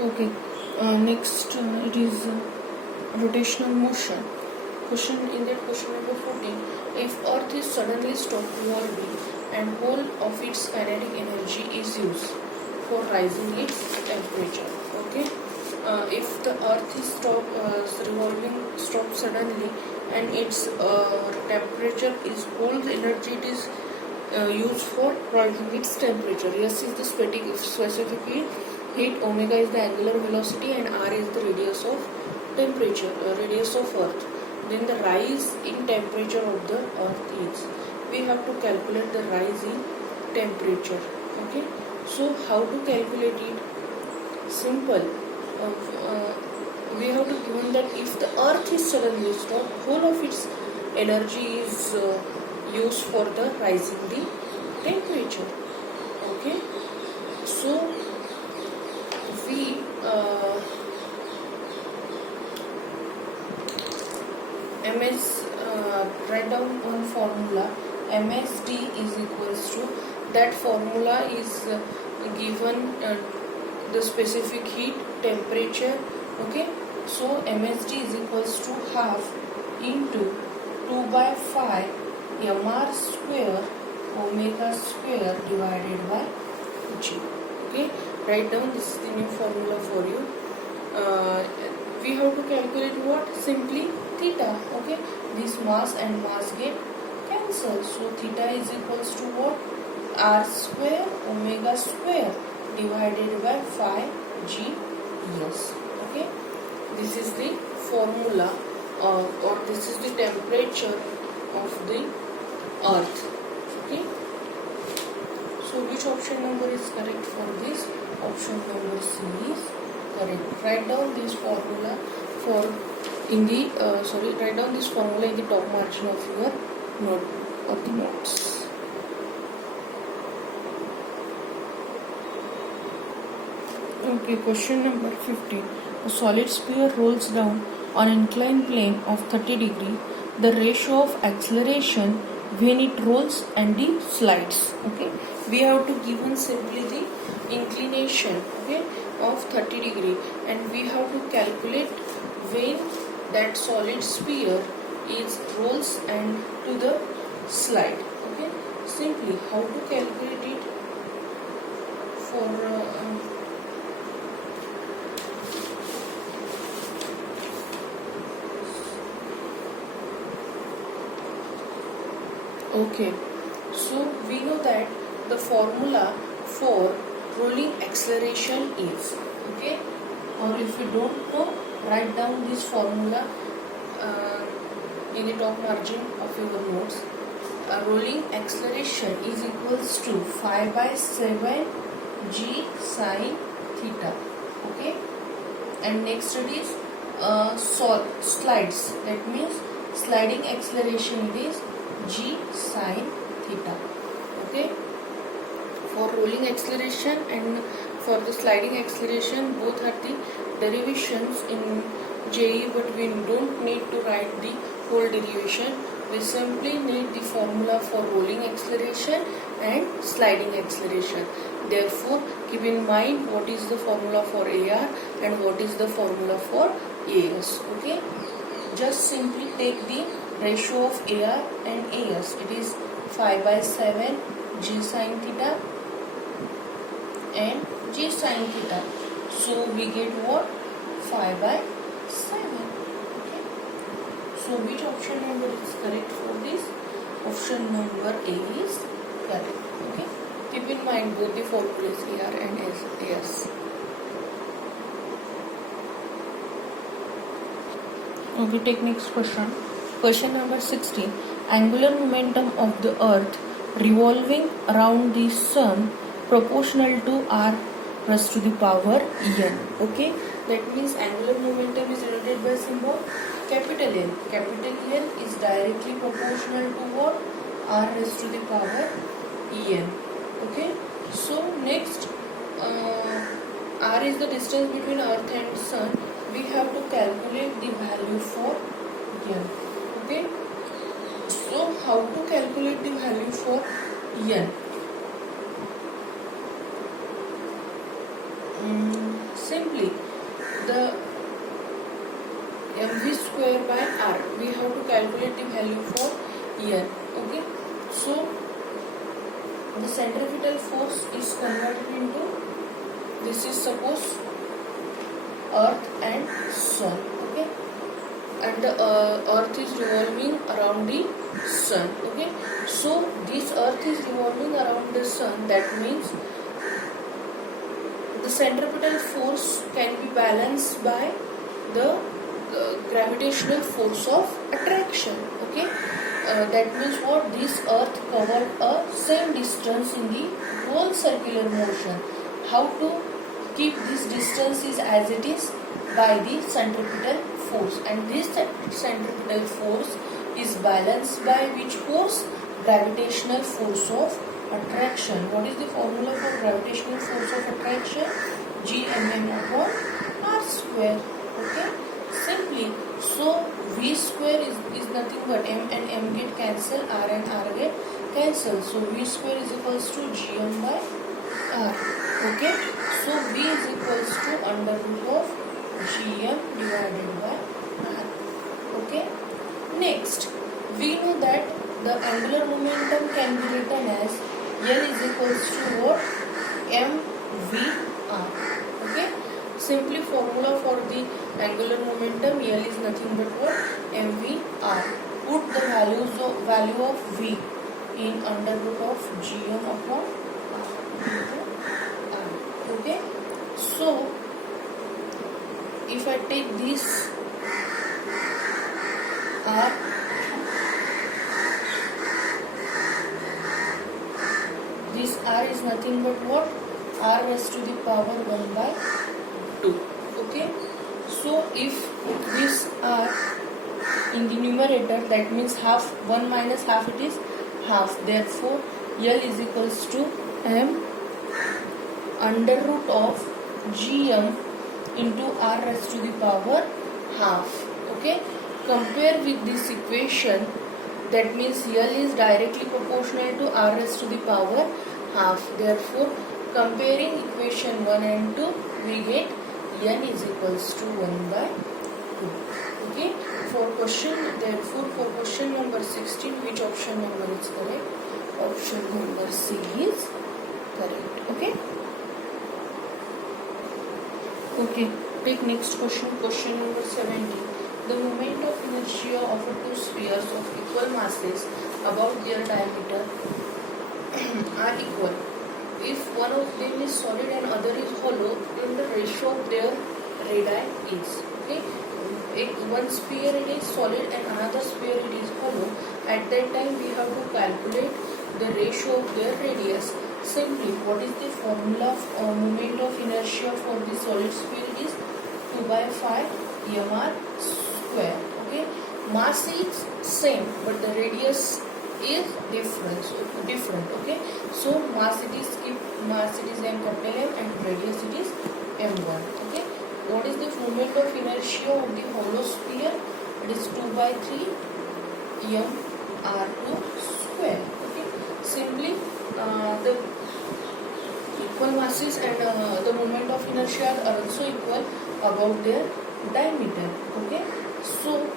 Okay. Next, it is rotational motion. Question number 14. If Earth is suddenly stopped revolving and whole of its kinetic energy is used for rising its temperature. Okay. If the Earth is stopped suddenly, and its temperature is whole energy it is used for rising its temperature. S is the specific heat, omega is the angular velocity, and r is the radius of temperature, radius of Earth. Then the rise in temperature of the Earth is. We have to calculate the rise in temperature. Okay. So how to calculate it? Simple. We have to given that if the Earth is suddenly stopped, whole of its energy is used for the rising the temperature. Okay. So we write down one formula. MSD is equals to, that formula is given the specific heat, temperature. Okay. So MSD is equals to half into 2 by 5 mr square omega square divided by g. Okay. Write down, this is the new formula for you. We have to calculate what? Simply theta. Okay. This mass and mass get cancelled. So theta is equals to what? R square omega square divided by 5 gs. Okay. This is the formula or this is the temperature of the Earth. Okay. So which option number is correct for this? Option number C is correct. Write down this formula write down this formula in the top margin of your notes. Okay, question number 15. A solid sphere rolls down on an inclined plane of 30 degrees. The ratio of acceleration when it rolls and the slides. Okay, we have to given simply the inclination, okay, of 30 degrees, and we have to calculate when that solid sphere is rolls and to the slide. Okay, simply how to calculate it for okay, so we know that the formula for rolling acceleration is, okay, or if you don't know, write down this formula in the top margin of your notes. Rolling acceleration is equals to 5 by 7 g sine theta. Okay, and next it is slides, that means sliding acceleration, it is g sine theta. Okay, for rolling acceleration and for the sliding acceleration, both are the derivations in JE, but we don't need to write the whole derivation. We simply need the formula for rolling acceleration and sliding acceleration. Therefore, keep in mind what is the formula for AR and what is the formula for AS. Okay, just simply take the ratio of AR and AS. It is 5 by 7 g sine theta and g sine theta. So we get what? 5 by 7. Okay. So which option number is correct for this? Option number A is correct. Okay. Keep in mind both the formulas AR and AS. Okay, take next question. Question number 16. Angular momentum of the Earth revolving around the Sun proportional to r raised to the power n. Okay, that means angular momentum is denoted by symbol capital N. Capital N is directly proportional to what? R raised to the power en. Okay, so next r is the distance between Earth and Sun. We have to calculate the value for n. Okay, so how to calculate the value for n? simply the mv square by r, we have to calculate the value for n. Okay, so the centripetal force is converted into, this is suppose earth and sun. Okay, and the earth is revolving around the sun. Okay, so this earth is revolving around the sun, that means the centripetal force can be balanced by the gravitational force of attraction. Okay, that means what, this earth covered a same distance in the whole circular motion. How to keep this distance is as it is? By the centripetal force, and this centripetal force is balanced by which force? Gravitational force of attraction. What is the formula for gravitational force of attraction? Gmm upon r square. Okay, simply, so v square is nothing but m and m get cancel, r and r get cancel, so v square is equals to gm by r. Okay, so v is equals to under root of gm divided by r. Okay, next we know that the angular momentum can be written as L is equals to what? mvr. Okay, simply formula for the angular momentum, L is nothing but what? mvr. Put the value of v in under root of gm upon r. Okay, so if I take this r, this r is nothing but what? R raised to the power 1 by 2. Okay, so if this r in the numerator, that means half, 1 minus half, it is half, therefore L is equals to m under root of gm into r raised to the power half. Okay, compare with this equation, that means L is directly proportional to r raised to the power half, therefore comparing equation 1 and 2, we get n is equals to 1 by 2. Okay, for question, therefore for question number 16, which option number is correct? Option number C is correct. Okay, okay, take next question, question number 17. The moment of inertia of two spheres of equal masses about their diameter are equal. If one of them is solid and other is hollow, then the ratio of their radii is. Okay, one sphere it is solid and another sphere it is hollow. At that time we have to calculate the ratio of their radius. Simply, what is the formula of moment of inertia for the solid sphere? It is 2 by 5 mr square. Okay, mass is same but the radius is different. Okay, so mass it is m capital M and radius it is m1. Okay, what is the moment of inertia of the hollow sphere? It is 2 by 3 m r2 square. Okay, simply the equal masses and the moment of inertia are also equal about their diameter. Okay, so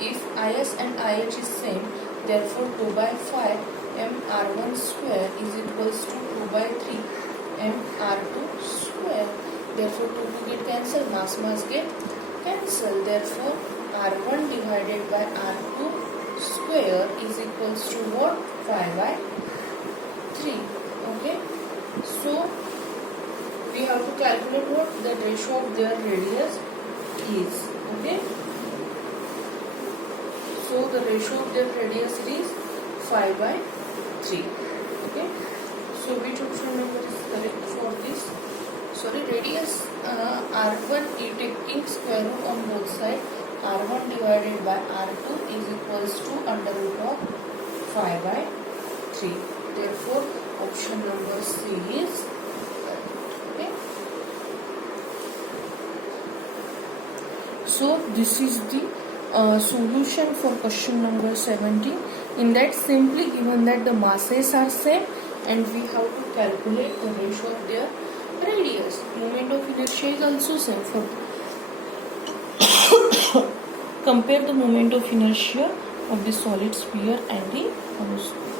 if is and ih is same, therefore 2 by 5 m r1 square is equals to 2 by 3 m r2 square. Therefore 2 get cancelled, mass get cancelled. Therefore r1 divided by r2 square is equals to what? 5 by 3. Okay, so we have to calculate what the ratio of their radius is. Okay, so the ratio of their radius is 5 by 3. Okay, so which option number is correct for this? Sorry, radius r1 is taking square root on both sides. r1 divided by r2 is equals to under root of 5 by 3. Therefore option number C is correct. Okay, so this is the solution for question number 17. In that, simply given that the masses are same and we have to calculate the ratio of their radius. Moment of inertia is also same for compare the moment of inertia of the solid sphere and the hollow sphere.